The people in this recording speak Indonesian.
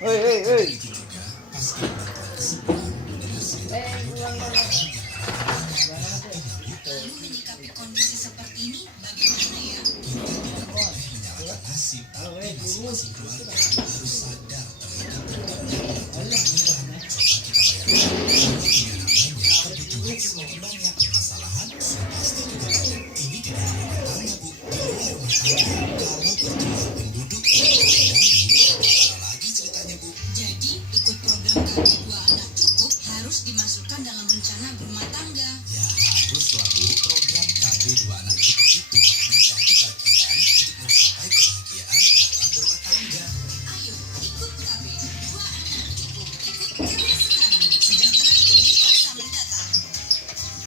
Hei, hei, hei. Lalu menyikapi kondisi seperti ini bagaimana ya? Jadi ikut program KB2 Anak Cukup harus dimasukkan dalam